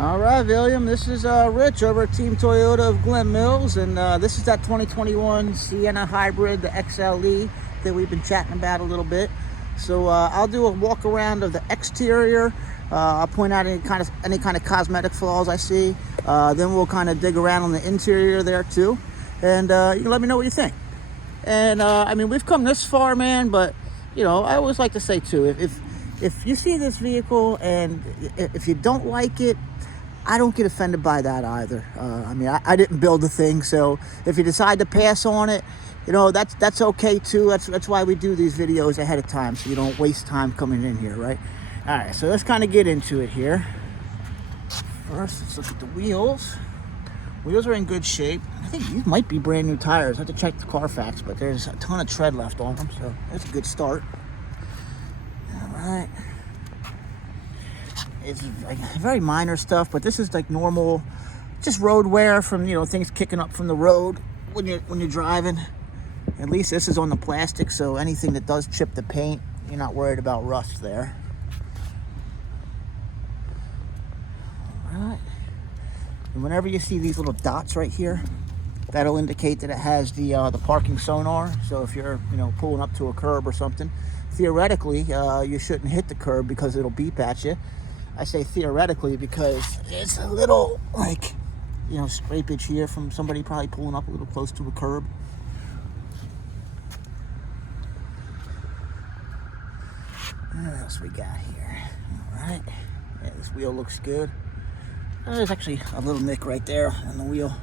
All right, William, this is Rich over at Team Toyota of Glen Mills, and this is that 2021 Sienna Hybrid, the XLE, that we've been chatting about a little bit. So I'll do a walk around of the exterior. I'll point out any kind of cosmetic flaws I see. Then we'll kind of dig around on the interior there too, and you can let me know what you think. And I mean, we've come this far, man, but you know, I always like to say too, if you see this vehicle and if you don't like it, I don't get offended by that either. I mean, I didn't build the thing, so if you decide to pass on it, you know, that's okay too. That's why we do these videos ahead of time, so you don't waste time coming in here, right? All right, so let's kind of get into it here. First, let's look at the wheels. Wheels are in good shape. I think these might be brand new tires. I have to check the Carfax, but there's a ton of tread left on them, so that's a good start. All right. It's like very minor stuff, but this is like normal, just road wear from, you know, things kicking up from the road when you're driving. At least this is on the plastic, so anything that does chip the paint, you're not worried about rust there. All right. And whenever you see these little dots right here, that'll indicate that it has the parking sonar. So if you're, you know, pulling up to a curb or something, theoretically, you shouldn't hit the curb because it'll beep at you. I say theoretically because it's a little, like, you know, scrapage here from somebody probably pulling up a little close to a curb. What else we got here? All right. Yeah, this wheel looks good. There's actually a little nick right there on the wheel.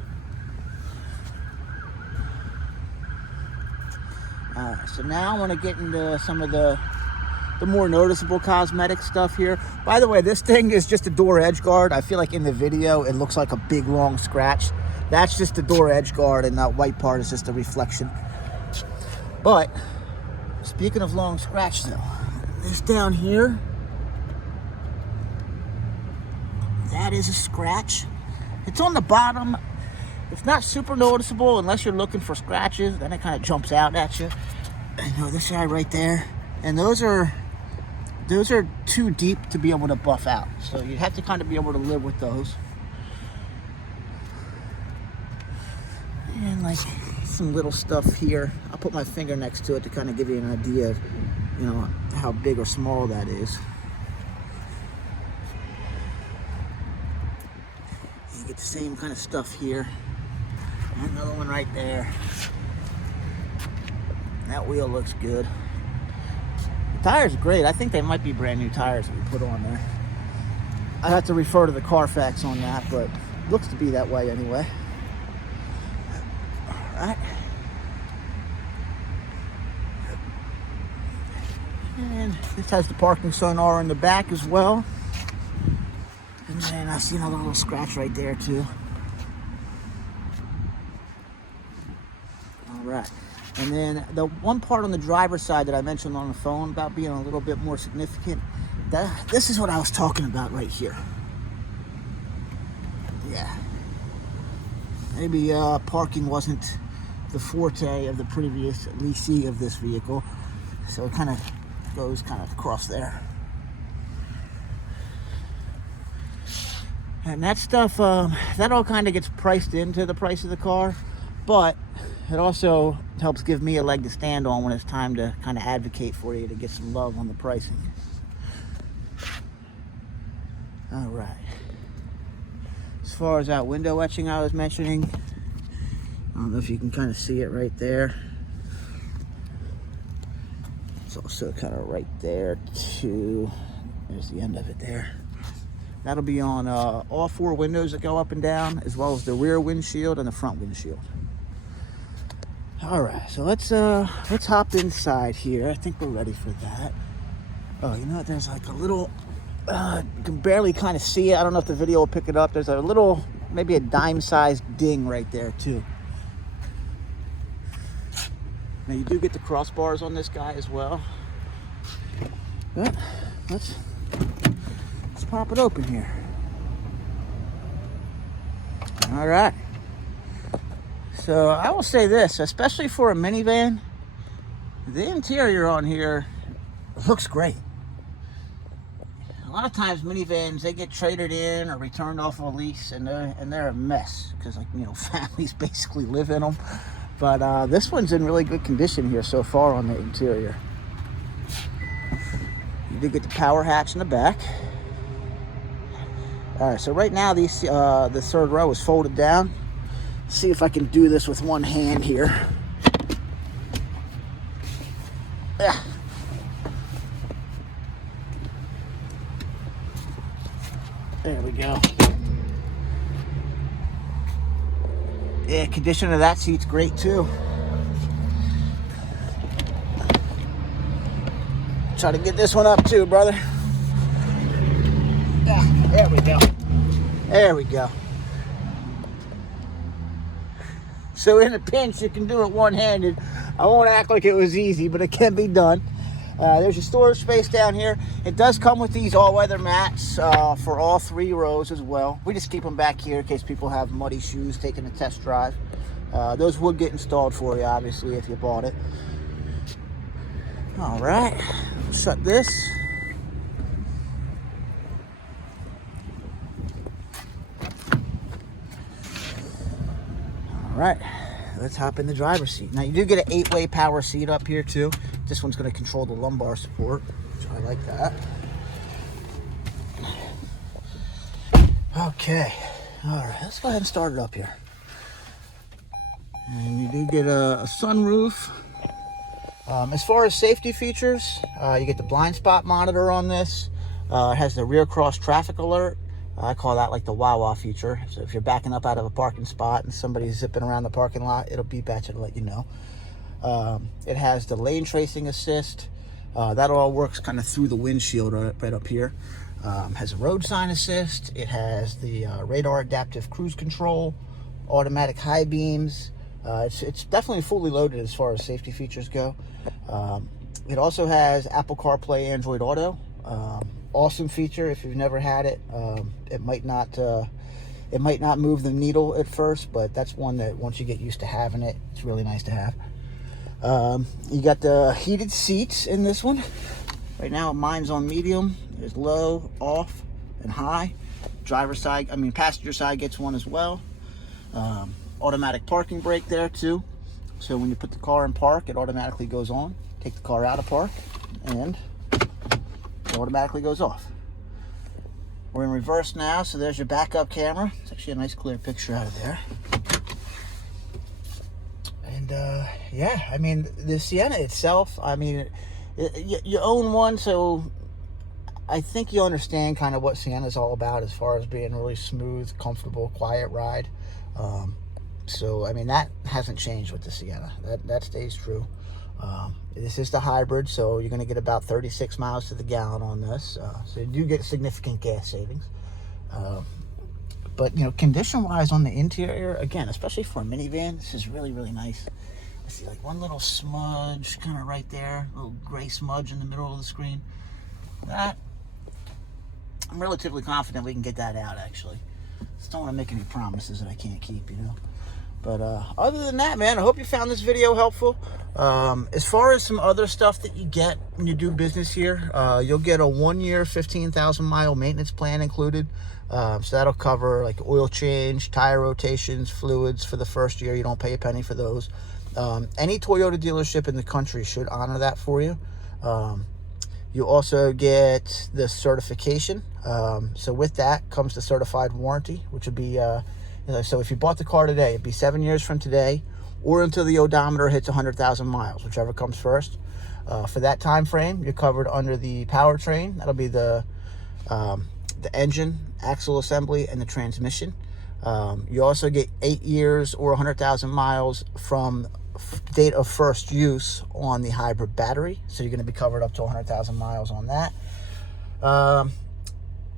All right, so now I want to get into some of the more noticeable cosmetic stuff here. By the way, this thing is just a door edge guard. I feel like in the video it looks like a big long scratch. That's just the door edge guard, and that white part is just a reflection. But speaking of long scratch though, this down here, that is a scratch. It's on the bottom. It's not super noticeable unless you're looking for scratches. Then it kind of jumps out at you. You know, this guy right there, and those are too deep to be able to buff out. So you have to kind of be able to live with those. And like some little stuff here. I'll put my finger next to it to kind of give you an idea of, you know, how big or small that is. You get the same kind of stuff here. And another one right there. That wheel looks good. The tires are great. I think they might be brand new tires that we put on there. I'd have to refer to the Carfax on that, but it looks to be that way anyway. All right. And this has the parking sonar in the back as well. And then I see another little scratch right there too. All right. And then the one part on the driver's side that I mentioned on the phone about being a little bit more significant, this is what I was talking about right here. Yeah. Maybe parking wasn't the forte of the previous leasee of this vehicle. So it kind of goes kind of across there. And that stuff, that all kind of gets priced into the price of the car, but it also helps give me a leg to stand on when it's time to kind of advocate for you to get some love on the pricing. All right. As far as that window etching I was mentioning, I don't know if you can kind of see it right there. It's also kind of right there too. There's the end of it there. That'll be on all four windows that go up and down, as well as the rear windshield and the front windshield. All right, so let's hop inside here. I think we're ready for that. Oh, you know what? There's like a little, you can barely kind of see it. I don't know if the video will pick it up. There's a little, maybe a dime-sized ding right there too. Now you do get the crossbars on this guy as well. But let's pop it open here. All right. So I will say this, especially for a minivan, the interior on here looks great. I lot of times minivans, they get traded in or returned off of a lease, and they're a mess because, like, you know, families basically live in them. But this one's in really good condition here so far on the interior. You did get the power hatch in the back. All right, so right now these the third row is folded down. Let's see if I can do this with one hand here. Yeah. There we go. Yeah, condition of that seat's great too. Try to get this one up too, brother. Yeah, there we go. There we go. So in a pinch, you can do it one-handed. I won't act like it was easy, but it can be done. There's your storage space down here. It does come with these all-weather mats for all 3 rows as well. We just keep them back here in case people have muddy shoes taking a test drive. Those would get installed for you, obviously, if you bought it. All right, shut this. All right, let's hop in the driver's seat. Now, you do get an 8-way power seat up here too. This one's going to control the lumbar support, which I like that. Okay, all right, let's go ahead and start it up here. And you do get a sunroof. As far as safety features, you get the blind spot monitor on this. It has the rear cross traffic alert. I call that like the Wawa feature. So if you're backing up out of a parking spot and somebody's zipping around the parking lot, it'll beep at you to let you know. It has the lane tracing assist. That all works kind of through the windshield right up here. Has a road sign assist. It has the radar adaptive cruise control, automatic high beams. It's definitely fully loaded as far as safety features go. It also has Apple CarPlay, Android Auto. Awesome feature. If you've never had it, it might not move the needle at first, but that's one that once you get used to having it, it's really nice to have. You got the heated seats in this one. Right now mine's on medium. There's low, off, and high. Passenger side gets one as well. Automatic parking brake there too. So when you put the car in park, it automatically goes on. Take the car out of park, and it automatically goes off. We're in reverse now, so there's your backup camera. It's actually a nice clear picture out of there. And yeah, I mean, the Sienna itself, I mean, you own one, so I think you understand kind of what Sienna's all about as far as being really smooth, comfortable, quiet ride. So, I mean, that hasn't changed with the Sienna. That stays true. This is the hybrid, so you're going to get about 36 miles to the gallon on this. So you do get significant gas savings. But, you know, condition-wise on the interior, again, especially for a minivan, this is really, really nice. I see like one little smudge kind of right there, a little gray smudge in the middle of the screen. That, I'm relatively confident we can get that out, actually. Just don't want to make any promises that I can't keep, you know. But other than that, man, I hope you found this video helpful. As far as some other stuff that you get when you do business here, you'll get a 1-year, 15,000-mile maintenance plan included. So that'll cover like oil change, tire rotations, fluids for the first year. You don't pay a penny for those. Any Toyota dealership in the country should honor that for you. You also get the certification. So with that comes the certified warranty, which would be, so if you bought the car today, it'd be 7 years from today, or until the odometer hits 100,000 miles, whichever comes first. For that time frame, you're covered under the powertrain. That'll be the engine, axle assembly, and the transmission. You also get 8 years or 100,000 miles from date of first use on the hybrid battery. So you're going to be covered up to 100,000 miles on that.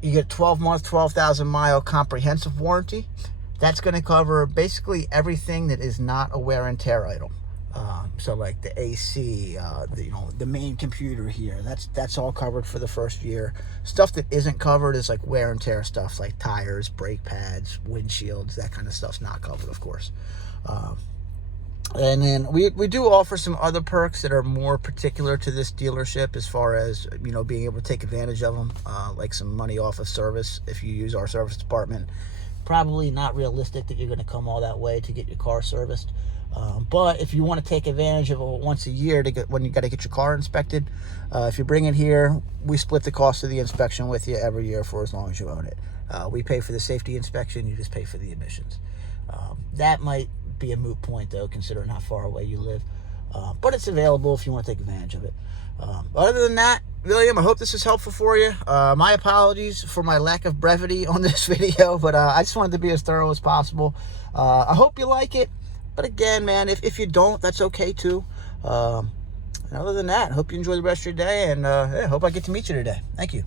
You get 12-month, 12,000-mile comprehensive warranty. That's going to cover basically everything that is not a wear and tear item. So like the AC, the main computer here, that's all covered for the first year. Stuff that isn't covered is like wear and tear stuff, like tires, brake pads, windshields, that kind of stuff's not covered, of course. And then we do offer some other perks that are more particular to this dealership as far as, you know, being able to take advantage of them, like some money off of service if you use our service department. Probably not realistic that you're going to come all that way to get your car serviced. But if you want to take advantage of it once a year to get when you got to get your car inspected, if you bring it here, we split the cost of the inspection with you every year for as long as you own it. We pay for the safety inspection, you just pay for the emissions. That might be a moot point though, considering how far away you live. But it's available if you want to take advantage of it. Other than that, William, I hope this is helpful for you. My apologies for my lack of brevity on this video, but I just wanted to be as thorough as possible. I hope you like it. But again, man, if you don't, that's okay too. And other than that, I hope you enjoy the rest of your day, and I hope I get to meet you today. Thank you.